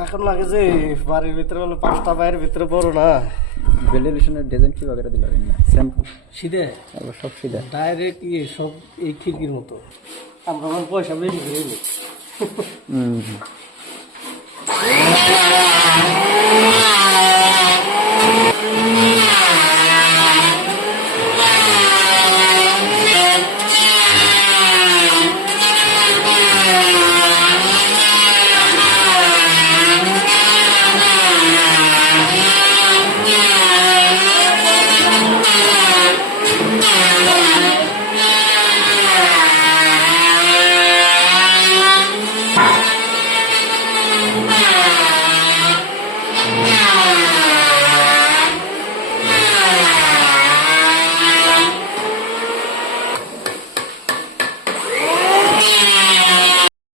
এখন লাগে যে বাড়ির ভিতরে বলে 5টা বাইরের ভিতরে বড় না। ভেন্টিলেশনের ডিজাইন কি বাগেরা দিলাম না স্যাম্পল সিধে সব সিধা ডাইরেক্ট সব এই খিড়কির মতো। আমরা পয়সা বেশি করে হুম